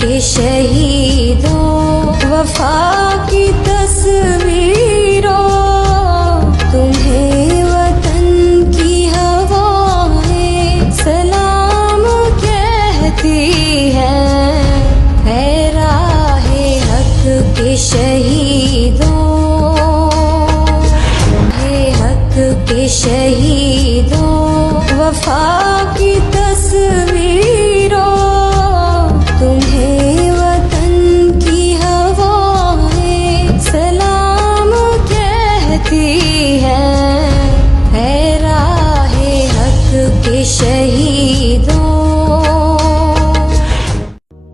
کے شہیدوں وفا کی تصویروں تمہیں وطن کی ہوائیں سلام کہتی ہیں، ہے راہ حق کے شہیدوں، ہے حق کے شہیدوں وفا کی تصویروں تمہیں وطن کی ہوائیں سلام کہتی ہیں، ہے راہ حق کے شہیدوں۔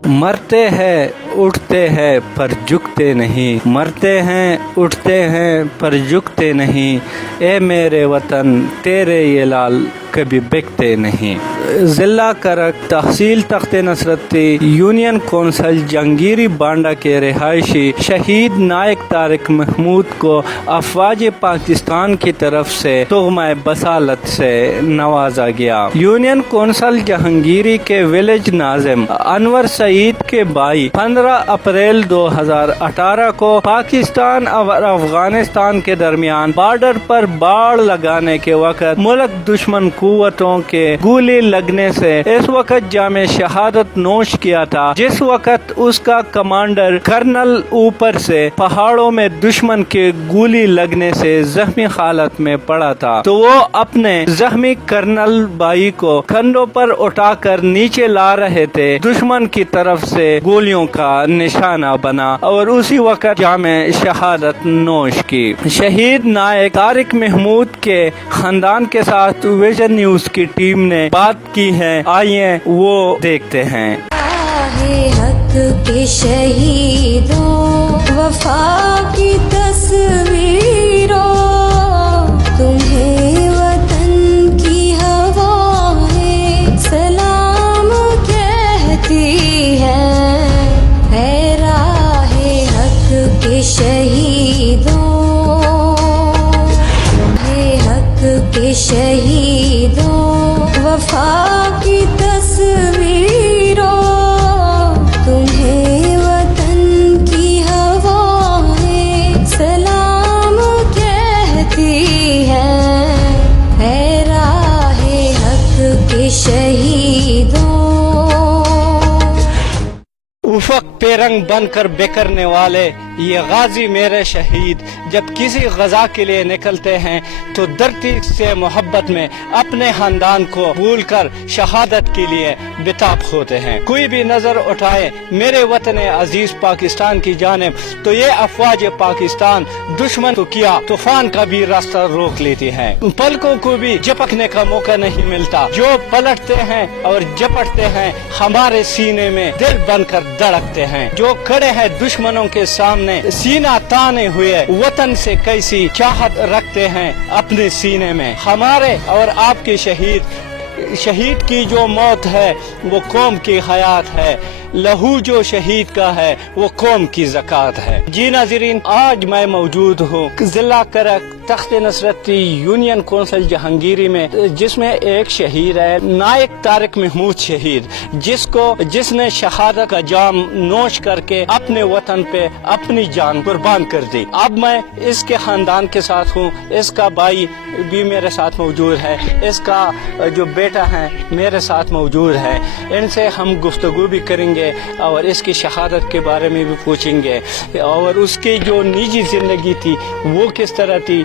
مرتے ہیں اٹھتے ہیں پر جھکتے نہیں، مرتے ہیں اٹھتے ہیں پر جھکتے نہیں، اے میرے وطن تیرے یہ لال کبھی بکتے نہیں۔ ضلع کرک تحصیل تخت نصرتی یونین کونسل جہانگیری بانڈا کے رہائشی شہید نائک طارق محمود کو افواج پاکستان کی طرف سے تغمہ بصالت سے نوازا گیا۔ یونین کونسل جہانگیری کے ولیج ناظم انور سعید کے بھائی 15 اپریل 2018 کو پاکستان اور افغانستان کے درمیان بارڈر پر باڑ لگانے کے وقت ملک دشمن قوتوں کے گولی لگنے سے اس وقت جام شہادت نوش کیا تھا، جس وقت اس کا کمانڈر کرنل اوپر سے پہاڑوں میں دشمن کے گولی لگنے سے زخمی حالت میں پڑا تھا، تو وہ اپنے زخمی کرنل بھائی کو کندھوں پر اٹھا کر نیچے لا رہے تھے، دشمن کی طرف سے گولیوں کا نشانہ بنا اور اسی وقت جام شہادت نوش کی۔ شہید نائک طارق محمود کے خاندان کے ساتھ ویژن نیوز کی ٹیم نے بات کی ہے، آئیے وہ دیکھتے ہیں۔ حق کے شہیدوں وفا کی تصویروں تمہیں وطن کی ہوائیں سلام کہتی ہیں، ہے راہ حق کے شہیدوں، ہے حق کے شہیدوں وفا کی تصویروں تمہیں وطن کی ہوائیں سلام کہتی ہیں، ہے راہ حق کے شہیدوں۔ افق پہ رنگ بن کر بکھرنے والے یہ غازی میرے شہید جب کسی غزہ کے لیے نکلتے ہیں تو دھرتی سے محبت میں اپنے خاندان کو بھول کر شہادت کے لیے بتاب ہوتے ہیں۔ کوئی بھی نظر اٹھائے میرے وطن عزیز پاکستان کی جانب تو یہ افواج پاکستان دشمن کو کیا طوفان کا بھی راستہ روک لیتی ہے، پلکوں کو بھی جھپکنے کا موقع نہیں ملتا، جو پلٹتے ہیں اور جھپٹتے ہیں ہمارے سینے میں دل بن کر دھڑکتے ہیں، جو کھڑے ہیں دشمنوں کے سامنے سینہ تانے ہوئے وطن سے کیسی چاہت رکھتے ہیں اپنے سینے میں۔ ہمارے اور آپ کے شہید کی جو موت ہے وہ قوم کی حیات ہے، لہو جو شہید کا ہے وہ قوم کی زکوٰۃ ہے۔ جی ناظرین، آج میں موجود ہوں ضلع کرک تخت نصرتی یونین کونسل جہانگیری میں، جس میں ایک شہید ہے نائک طارق محمود شہید، جس نے شہادت کا جام نوش کر کے اپنے وطن پہ اپنی جان قربان کر دی۔ اب میں اس کے خاندان کے ساتھ ہوں، اس کا بھائی بھی میرے ساتھ موجود ہے، اس کا جو بیٹا ہے میرے ساتھ موجود ہے، ان سے ہم گفتگو بھی کریں گے اور اس کی شہادت کے بارے میں بھی پوچھیں گے، اور اس کی جو نجی زندگی تھی وہ کس طرح تھی،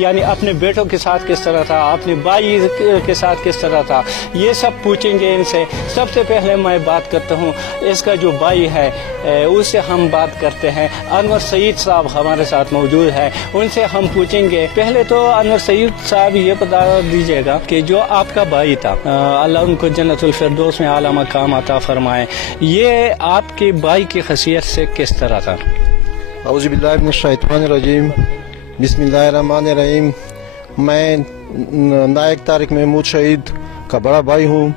یعنی اپنے بیٹوں کے ساتھ کس طرح تھا، اپنے بھائی کے ساتھ کس طرح تھا، یہ سب پوچھیں گے ان سے۔ سب سے پہلے میں بات کرتا ہوں اس کا جو بھائی ہے، اس سے ہم بات کرتے ہیں۔ انور سعید صاحب ہمارے ساتھ موجود ہے، ان سے ہم پوچھیں گے۔ پہلے تو انور سعید صاحب یہ بتا دیجیے گا کہ جو آپ کا بھائی تھا، اللہ ان کو جنت الفردوس میں اعلیٰ مقام عطا فرمائے، یہ آپ کے بھائی کی خاصیت سے کس طرح تھا؟ اعوذ باللہ من الشیطان الرجیم، بسم اللہ الرحمن الرحیم۔ میں نائک طارق محمود شہید کا بڑا بھائی ہوں۔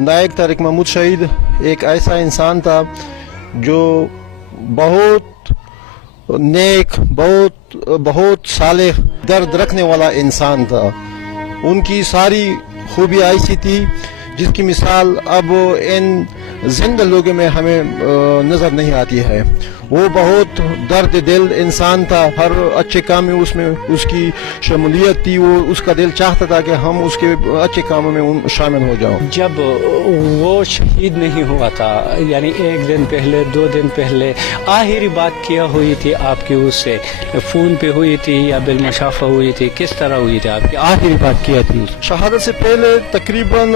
نائک طارق محمود شہید ایک ایسا انسان تھا جو بہت نیک، بہت صالح، درد رکھنے والا انسان تھا۔ ان کی ساری خوبی ایسی تھی جس کی مثال اب ان जिंदा लोगों में हमें नजर नहीं आती है। वो बहुत दर्द दिल इंसान था, हर अच्छे काम में उसमें उसकी शमूलियत थी, वो उसका दिल चाहता था कि हम उसके अच्छे कामों में शामिल हो जाओ। जब वो शहीद नहीं हुआ था, यानी एक दिन पहले 2 दिन पहले आखिरी बात किया हुई थी आपकी उससे, फोन पे हुई थी या बिलमशाफा हुई थी, किस तरह हुई थी आपकी आखिरी बात किया थी? शहादत से पहले तकरीबन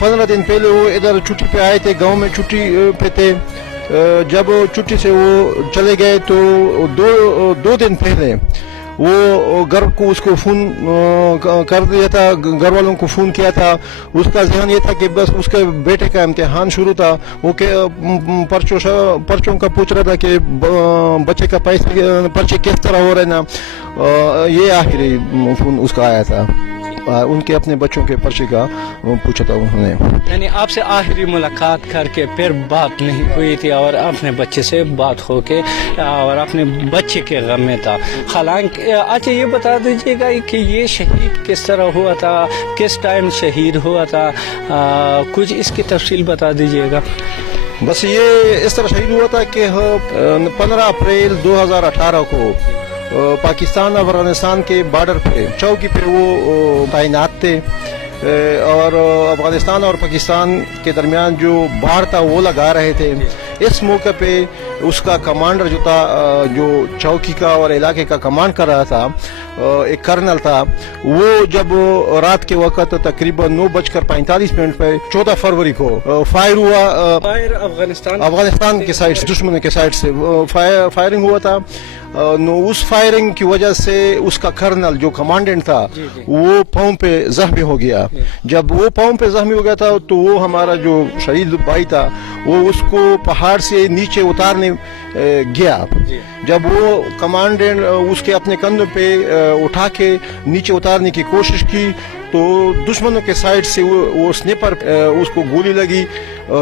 15 दिन पहले वो इधर छुट्टी पे आए थे, गांव में छुट्टी पे थे। जब छुट्टी से वो चले गए तो दो दिन पहले वो घर को उसको फोन कर दिया था, घर वालों को फोन किया था। उसका ध्यान ये था कि बस उसके बेटे का इम्तिहान शुरू था, वो के पर्चों का पूछ रहा था कि बच्चे का पर्चे किस तरह हो रहे ना। ये आखिरी फोन उसका आया था, उनके अपने बच्चों के पर्चे का पूछा था उन्होंने। यानी आपसे आखिरी मुलाकात करके फिर बात नहीं हुई थी और अपने बच्चे से बात होके और अपने बच्चे के गम में था। हालांकि अच्छा ये बता दीजिएगा कि ये शहीद किस तरह हुआ था, किस टाइम शहीद हुआ था, कुछ इसकी तफसील बता दीजिएगा। बस ये इस तरह शहीद हुआ था कि 15 अप्रैल 2018 को पाकिस्तान और अफगानिस्तान के बॉर्डर पे चौकी पे वो तैनात थे और अफगानिस्तान और पाकिस्तान के दरमियान जो बाड़ था वो लगा रहे थे। इस मौके पे उसका कमांडर जो था, जो चौकी का और इलाके का कमांड कर रहा था, एक कर्नल था, वो जब रात के वक्त तकरीबन 9:45 पे 14 फरवरी को फायर हुआ, फायर अफगानिस्तान के साइड से, दुश्मन के साइड से फायरिंग हुआ था। उस फायरिंग की वजह से उसका कर्नल जो कमांडेंट था वो पाँव पे जख्मी हो गया। जब वो पाँव पे जख्मी हो गया था तो वो हमारा जो शहीद भाई था वो उसको पहाड़ से नीचे उतारने गया। जब वो कमांडेंट उसके अपने कंधों पे उठा के नीचे उतारने की कोशिश की तो दुश्मनों के साइड से वो स्निपर उसको गोली लगी,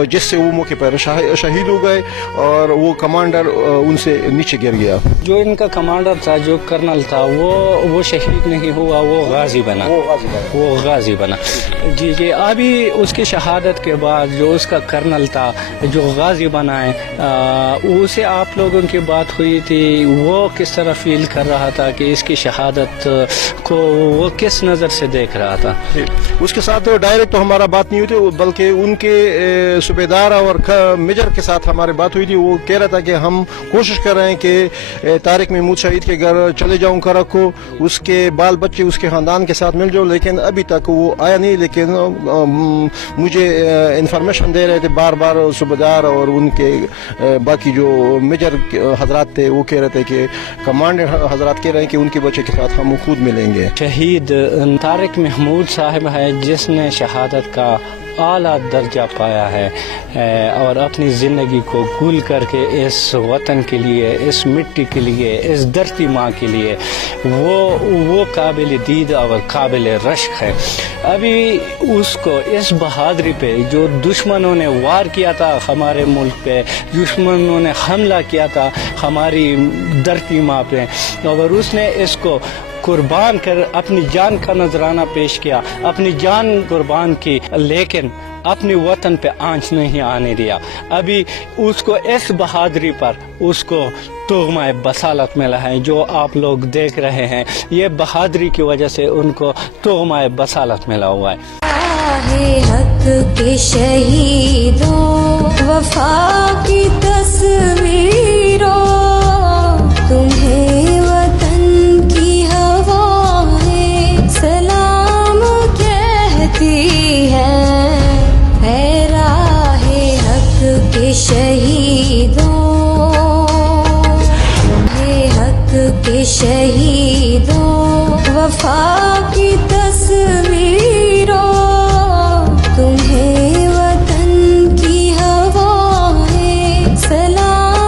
जिससे वो मौके पर शहीद हो गए और वो कमांडर उनसे नीचे गिर गया। जो इनका कमांडर था, जो कर्नल था, वो शहीद नहीं हुआ, वो गाजी बना। जी जी। अभी उसकी शहादत के बाद जो उसका कर्नल था, जो गाजी बना है, उसे आप लोगों की बात हुई थी, वो किस तरह फील कर रहा था कि इसकी शहादत को वो किस नज़र से देख रहा था? उसके साथ डायरेक्ट तो हमारा बात नहीं हुई थी, बल्कि उनके सूबेदार और मेजर के साथ हमारी बात हुई थी। वो कह रहा था कि हम कोशिश कर रहे हैं कि तारिक महमूद शहीद के घर चले जाऊं कर रखो, उसके बाल बच्चे उसके खानदान के साथ मिल जाओ, लेकिन अभी तक वो आया नहीं। लेकिन मुझे इंफॉर्मेशन दे रहे थे बार बार सूबेदार और उनके बाकी जो मेजर हजरात थे, वो कह रहे थे कि कमांडर हजरात कह रहे हैं कि उनके बच्चे के साथ हम खुद मिलेंगे। शहीद तारिक महमूद साहब है जिसने शहादत का आला दर्जा पाया है और अपनी ज़िंदगी को गुल करके इस वतन के लिए, इस मिट्टी के लिए, इस धरती माँ के लिए वो काबिल दीद और काबिल रश्क है। अभी उसको इस बहादुरी पे जो दुश्मनों ने वार किया था हमारे मुल्क पे, दुश्मनों ने हमला किया था हमारी धरती माँ पे, और उसने इसको कुर्बान कर अपनी जान का नजराना पेश किया, अपनी जान कुर्बान की, लेकिन अपने वतन पे आंच नहीं आने दिया। अभी उसको इस बहादुरी पर उसको तोहमा बसालत मिला है, जो आप लोग देख रहे हैं। ये बहादुरी की वजह से उनको तोहमा बसालत मिला हुआ है। हक के शहीदों वफा की तस्वीरों, तुम्हें वतन की हवाएं सलाम कहती हैं। है राहे हक के शहीदों, हक के शहीदों वफा की तस्वीरों, तुम्हें वतन की हवाएं सलाम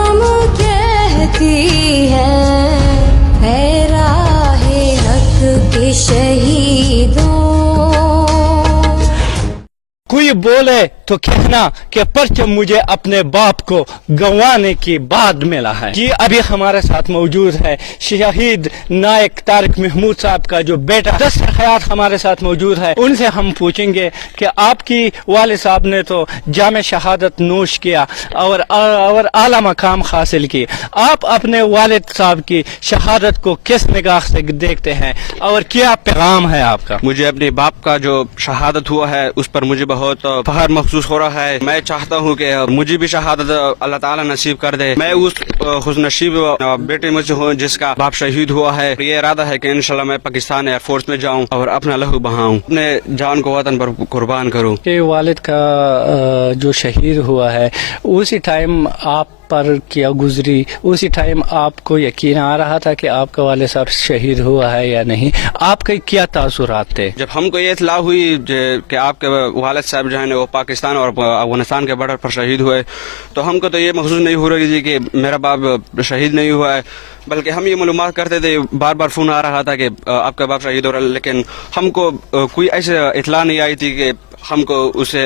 तो कहना कि परचम मुझे अपने बाप को गंवाने के बाद मिला है। जी अभी हमारे साथ मौजूद है शहीद नायक तारिक महमूद साहब का जो बेटा दस्तर हयात हमारे साथ मौजूद है। उनसे हम पूछेंगे कि आपकी वालिद साहब ने तो जामे शहादत नोश किया और आला मकाम हासिल की, आप अपने वालिद साहब की शहादत को किस निगाह से देखते हैं और क्या पैगाम है आपका? मुझे अपने बाप का जो शहादत हुआ है उस पर मुझे बहुत फख्र महसूस हो रहा है। मैं चाहता हूँ कि मुझे भी शहादत अल्लाह ताला नसीब कर दे। मैं उस खुशनसीब बेटे में से हूँ जिसका बाप शहीद हुआ है। ये इरादा है कि इंशाल्लाह मैं पाकिस्तान एयरफोर्स में जाऊँ और अपना लहू बहाऊँ, अपने जान को वतन पर कुर्बान करूँ। कि वालिद का जो शहीद हुआ है उसी टाइम आप पर क्या गुजरी, उसी टाइम आपको यकीन आ रहा था कि आपका वालिद साहब शहीद हुआ है या नहीं? आपके क्या तासुरात थे जब हमको ये इत्तला हुई कि आपके वालिद साहब जो है वो पाकिस्तान और अफगानिस्तान के बॉर्डर पर शहीद हुए, तो हमको तो ये महसूस नहीं हो रही थी कि मेरा बाप शहीद नहीं हुआ है, बल्कि हम ये मालूमात करते थे, बार बार फोन आ रहा था कि आपका बाप शहीद हो रहा है, लेकिन हमको कोई ऐसे इत्तला नहीं आई थी कि हमको उसे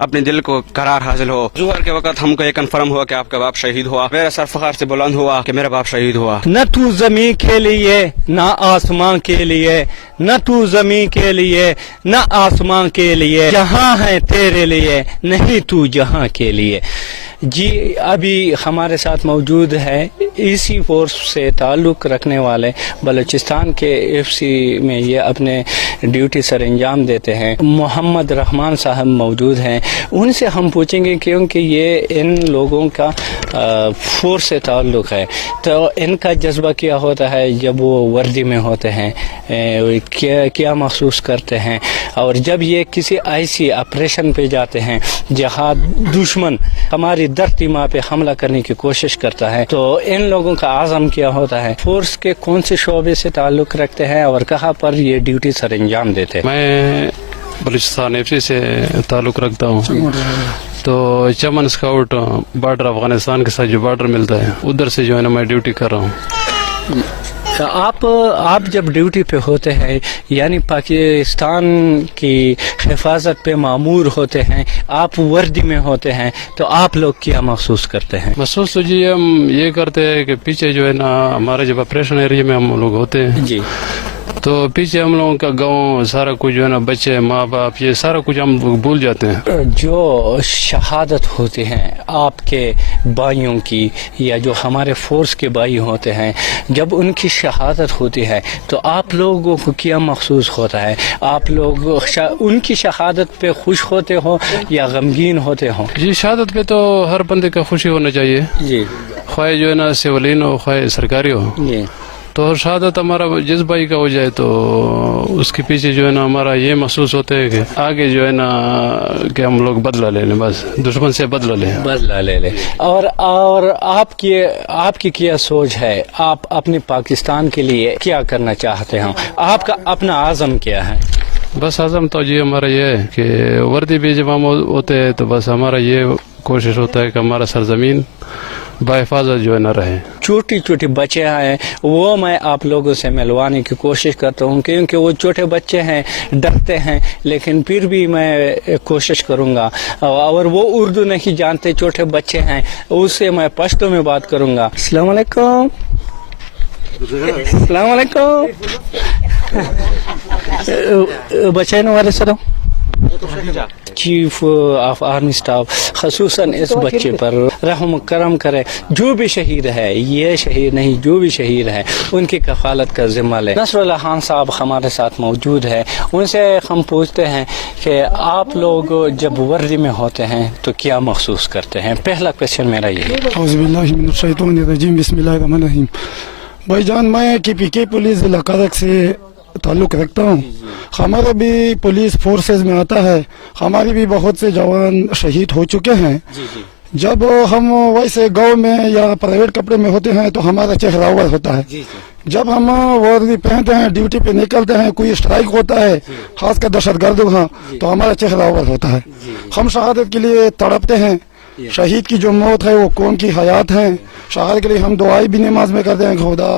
अपने दिल को करार हासिल हो। जुहर के वक्त हमको ये कन्फर्म हुआ कि आपका बाप शहीद हुआ। मेरा सर फख्र से बुलंद हुआ कि मेरा बाप शहीद हुआ। न तू जमीन के लिए न आसमां के लिए, न तू जमीन के लिए न आसमां के लिए, जहां है तेरे लिए नहीं तू जहां के लिए। जी अभी हमारे साथ मौजूद है इसी फोर्स से ताल्लुक़ रखने वाले बलूचिस्तान के एफसी में ये अपने ड्यूटी सर अंजाम देते हैं मोहम्मद रहमान साहब मौजूद हैं। उनसे हम पूछेंगे क्योंकि ये इन लोगों का फोर्स से ताल्लुक़ है, तो इनका जज्बा क्या होता है जब वो वर्दी में होते हैं, क्या महसूस करते हैं, और जब ये किसी ऐसी ऑपरेशन पे जाते हैं जहाँ दुश्मन हमारी धरती माँ पे हमला करने की कोशिश करता है, तो इन लोगों का आज़म क्या होता है, फोर्स के कौन से शोबे से ताल्लुक़ रखते हैं और कहाँ पर ये ड्यूटी सर अंजाम देते हैं? मैं बलूचिस्तान एफसी से ताल्लुक़ रखता हूँ, तो चमन स्काउट बॉर्डर अफगानिस्तान के साथ जो बॉर्डर मिलता है उधर से जो है ना मैं ड्यूटी कर रहा हूँ। आप जब ड्यूटी पे होते हैं यानी पाकिस्तान की हिफाजत पे मामूर होते हैं, आप वर्दी में होते हैं, तो आप लोग क्या महसूस करते हैं? महसूस तो जी हम ये करते हैं कि पीछे जो है ना हमारे जब ऑपरेशन एरिया में हम लोग होते हैं जी, तो पीछे हम लोगों का गांव सारा कुछ जो है ना, बच्चे माँ बाप ये सारा कुछ हम लोग भूल जाते हैं। जो शहादत होती हैं आपके भाइयों की या जो हमारे फोर्स के भाई होते हैं, जब उनकी शहादत होती है तो आप लोगों को क्या महसूस होता है? आप लोग उनकी शहादत पे खुश होते हो या गमगीन होते हो? जी शहादत पे तो हर बंदे का खुशी होना चाहिए जी, ख्वाह जो है ना सिविलियन हो ख्वाह सरकारी हो, जी। तो शहादत हमारा जिस भाई का हो जाए तो उसके पीछे जो है ना हमारा ये महसूस होता है कि आगे जो है ना कि हम लोग बदला ले लें, बस दुश्मन से बदला ले। और आपकी क्या सोच है? आप अपने पाकिस्तान के लिए क्या करना चाहते हो? आपका अपना आज़म क्या है? बस आज़म तो जी हमारा ये है कि वर्दी भी जब हम होते हैं तो बस हमारा ये कोशिश होता है कि हमारा सरजमीन बाहिफाजत जो है ना रहे। छोटी छोटी बच्चे हैं वो मैं आप लोगों से मिलवाने की कोशिश करता हूँ, क्योंकि वो छोटे बच्चे हैं, डरते हैं, लेकिन फिर भी मैं कोशिश करूँगा। और वो उर्दू नहीं जानते, छोटे बच्चे हैं, उससे मैं पश्तो में बात करूँगा। अस्सलाम वालेकुम। अस्सलाम वालेकुम। बच्चे वाले sir chief of army staff खसूसन इस बच्चे पर रहम करम करे। जो भी शहीद है, ये शहीद नहीं, जो भी शहीद है उनकी कफालत का जिम्मा ले। नसरुल्लाह खान साहब हमारे साथ मौजूद है, उनसे हम पूछते हैं कि आप लोग जब वर्दी में होते हैं तो क्या महसूस करते हैं? पहला क्वेश्चन मेरा ये है। बिस्मिल्लाहिर्रहमानिर्रहीम। भाईजान मैं KPK पुलिस जिला कदक से ताल्लुक़ रखता हूँ। हमारा भी पुलिस फोर्सेस में आता है, हमारे भी बहुत से जवान शहीद हो चुके हैं। जब हम वैसे गांव में या प्राइवेट कपड़े में होते हैं तो हमारा चेहरा ओवर होता है। जब हम वर्दी पहनते हैं, ड्यूटी पे निकलते हैं, कोई स्ट्राइक होता है, खासकर दहशतगर्द तो हमारा चेहरा ओवर होता है। हम शहादत के लिए तड़पते हैं, शहीद की जो मौत है वो कौम की हयात है। शहादत के लिए हम दुआई भी नमाज में करते हैं, खुदा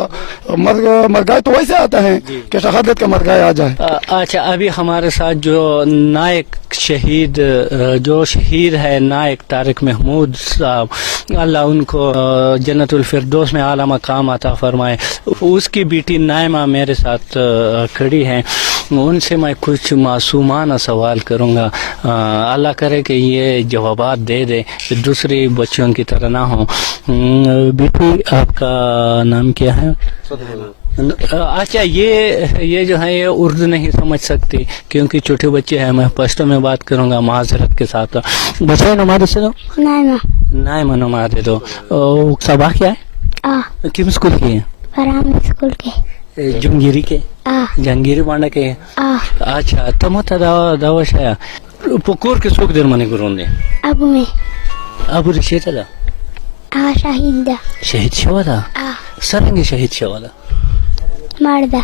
मरगाए तो वैसे आता है कि शहादत का मरगाए आ जाए। अच्छा, अभी हमारे साथ जो नायक शहीद जो शहीद है नायक तारिक महमूद साहब, अल्लाह उनको जन्नतुल फिरदौस में आला मकाम अता फरमाए, उसकी बेटी नाइमा मेरे साथ खड़ी हैं। उनसे मैं कुछ मासूमाना सवाल करूंगा, अल्लाह करे कि ये जवाबात दे दे, दूसरी बच्चियों की तरह ना हो। बेटी आपका नाम क्या है? अच्छा, ये जो है ये उर्दू नहीं समझ सकती क्योंकि छोटे बच्चे हैं, मैं पश्तो में बात करूंगा माजरत के साथ। बच्चे नमाज से दो, नाइमा नमाज दे दो। सबा क्या है? किम स्कूल की है? फराम स्कूल के, जंगीरी के, जंगीरी बांडा के। अच्छा, तमता दावा शाया पुकुर के सुख देर मने गुरुंदे अबू में अबू रिशेतला शहीद शहीद शवादा सरंगी शहीद शवादा मर्दा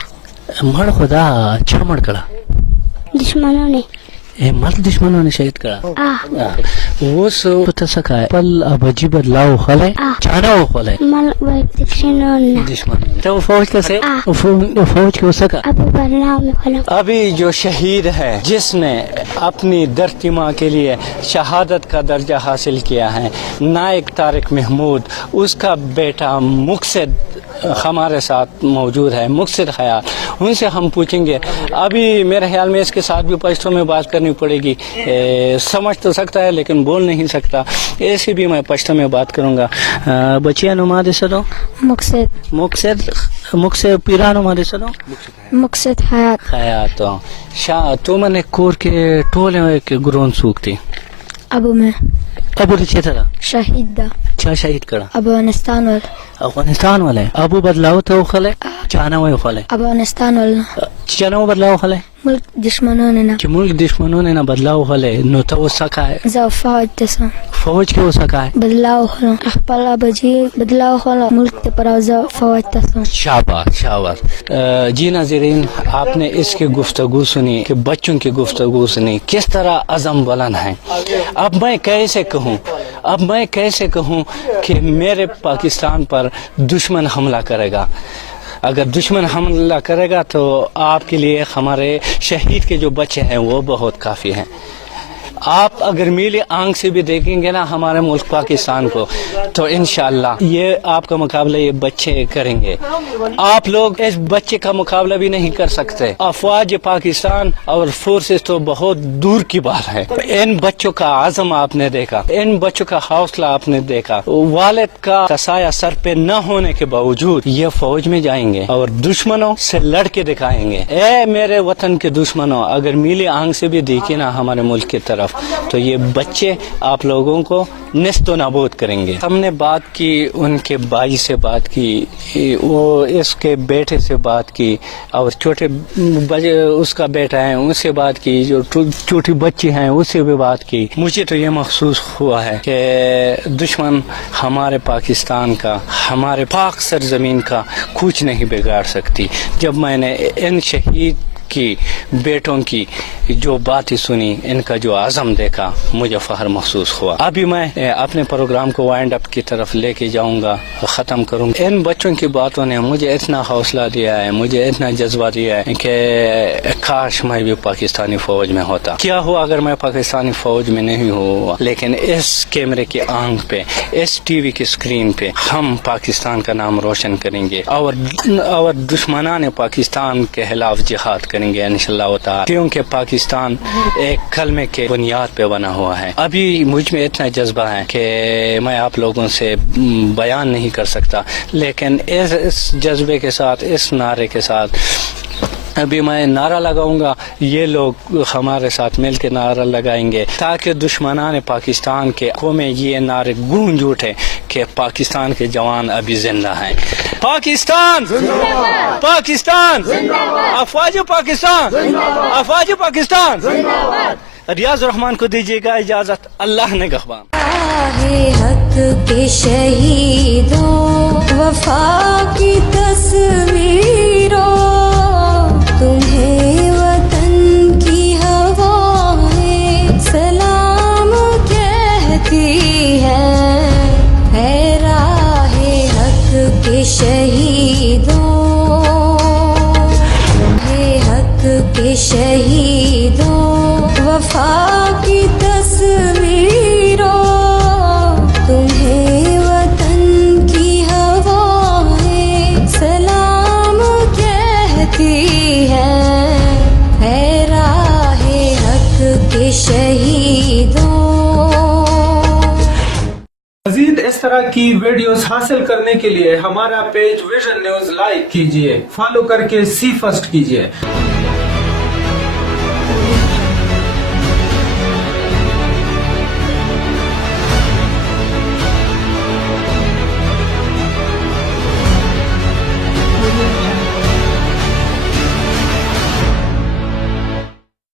मर खुदा अच्छा मर कड़ा दुश्मनों ने मर्द दुश्मनों ने शहीद करा। वो सो पता सका है पल अब अजीब बदलाव खले चाना वो खले मल दुश्मनों दुश्मन तो फौज कैसे फौज को सका अबू बदलाव में खलो। अभी जो शहीद है जिसने अपनी धरती माँ के लिए शहादत का दर्जा हासिल किया है, नायक तारिक महमूद, उसका बेटा मुक्सिद हमारे साथ मौजूद है, मुक्सिद खयाल। उनसे हम पूछेंगे। अभी मेरे ख्याल में इसके साथ भी पश्तो में बात करनी पड़ेगी, समझ तो सकता है लेकिन बोल नहीं सकता, ऐसे भी मैं पश्तो में बात करूंगा। बचिया नुमाद सदो मुक्सिद मुक्सिद मुक्सिद पीरा नुमाद सदो मुक्सिद हयात खयात शाह तो मैंने कोर के टोले के गुरोन सूखती अबू में अबू रिचे था शहीद क्या शहीद करा अफगानिस्तान वाले अबू बदलाव तो खले चाना वो खले अफगानिस्तान वाले चाना बदलाव खले मुल्क दुश्मनों ने ना कि मुल्क दुश्मनों ने ना बदलाव खले नो तो वो सका है फौज तसा फौज के वो सका है बदलाव खलो अखपला बजी बदलाव खलो मुल्क ते पर फौज तसा। शाबाश शाबाश। जी नाज़रीन, आपने इसकी गुफ्तगू सुनी कि बच्चों की गुफ्तगू सुनी, किस तरह अज़म बुलंद है। अब मैं कैसे कहूँ कि मेरे पाकिस्तान पर दुश्मन हमला करेगा। अगर दुश्मन हमला करेगा तो आपके लिए हमारे शहीद के जो बच्चे हैं वो बहुत काफ़ी हैं। आप अगर मीली आंख से भी देखेंगे ना हमारे मुल्क पाकिस्तान को, तो इंशाअल्लाह ये आपका मुकाबला ये बच्चे करेंगे। आप लोग इस बच्चे का मुकाबला भी नहीं कर सकते। अफवाज पाकिस्तान और फोर्सेस तो बहुत दूर की बात है। इन बच्चों का आज़म आपने देखा, इन बच्चों का हौसला आपने देखा। वालिद का साया सर पे न होने के बावजूद ये फौज में जाएंगे और दुश्मनों से लड़ के दिखाएंगे। ए मेरे वतन के दुश्मनों, अगर मीली आंख से भी देखे ना हमारे मुल्क की तरफ, तो ये बच्चे आप लोगों को निस्तो नाबूद करेंगे। हमने बात की, उनके भाई से बात की, वो इसके बेटे से बात की और छोटे उसका बेटा है उनसे बात की, जो छोटी बच्ची हैं उससे भी बात की। मुझे तो ये महसूस हुआ है कि दुश्मन हमारे पाकिस्तान का, हमारे पाक सरजमीन का कुछ नहीं बिगाड़ सकती। जब मैंने इन शहीद की बेटों की जो बातें सुनी, इनका जो आज़म देखा, मुझे फ़ख्र महसूस हुआ। अभी मैं अपने प्रोग्राम को वाइंड अप की तरफ लेके जाऊंगा, ख़त्म करूंगा। इन बच्चों की बातों ने मुझे इतना हौसला दिया है, मुझे इतना जज्बा दिया है कि काश मैं भी पाकिस्तानी फ़ौज में होता। क्या हुआ अगर मैं पाकिस्तानी फ़ौज में नहीं हुआ, लेकिन इस कैमरे की आंख पे, इस टीवी की स्क्रीन पे हम पाकिस्तान का नाम रोशन करेंगे और दुश्मनान पाकिस्तान के खिलाफ जिहाद करेंगे इंशाअल्लाह ताला, क्योंकि पाकिस्तान एक कलमे के बुनियाद पे बना हुआ है। अभी मुझ में इतना जज्बा है कि मैं आप लोगों से बयान नहीं कर सकता, लेकिन इस जज्बे के साथ, इस नारे के साथ अभी मैं नारा लगाऊंगा, ये लोग हमारे साथ मिलकर नारा लगाएंगे ताकि दुश्मनान पाकिस्तान के आंखों में ये नारे गूंज उठे कि पाकिस्तान के जवान अभी जिंदा हैं। पाकिस्तान जिंदाबाद, पाकिस्तान जिंदाबाद, अफवाज पाकिस्तान जिंदाबाद, अफवाज पाकिस्तान जिंदाबाद। रियाज रहमान को दीजिएगा इजाजत। अल्लाह ने गहबान। हक के शहीदों, वफा की तस्वीरों, तुम्हें वतन की हवाएं सलाम कहती है। اس طرح کی ویڈیوز حاصل کرنے کے لیے ہمارا پیج ویژن نیوز لائک کیجئے، فالو کر کے سی فرسٹ کیجئے۔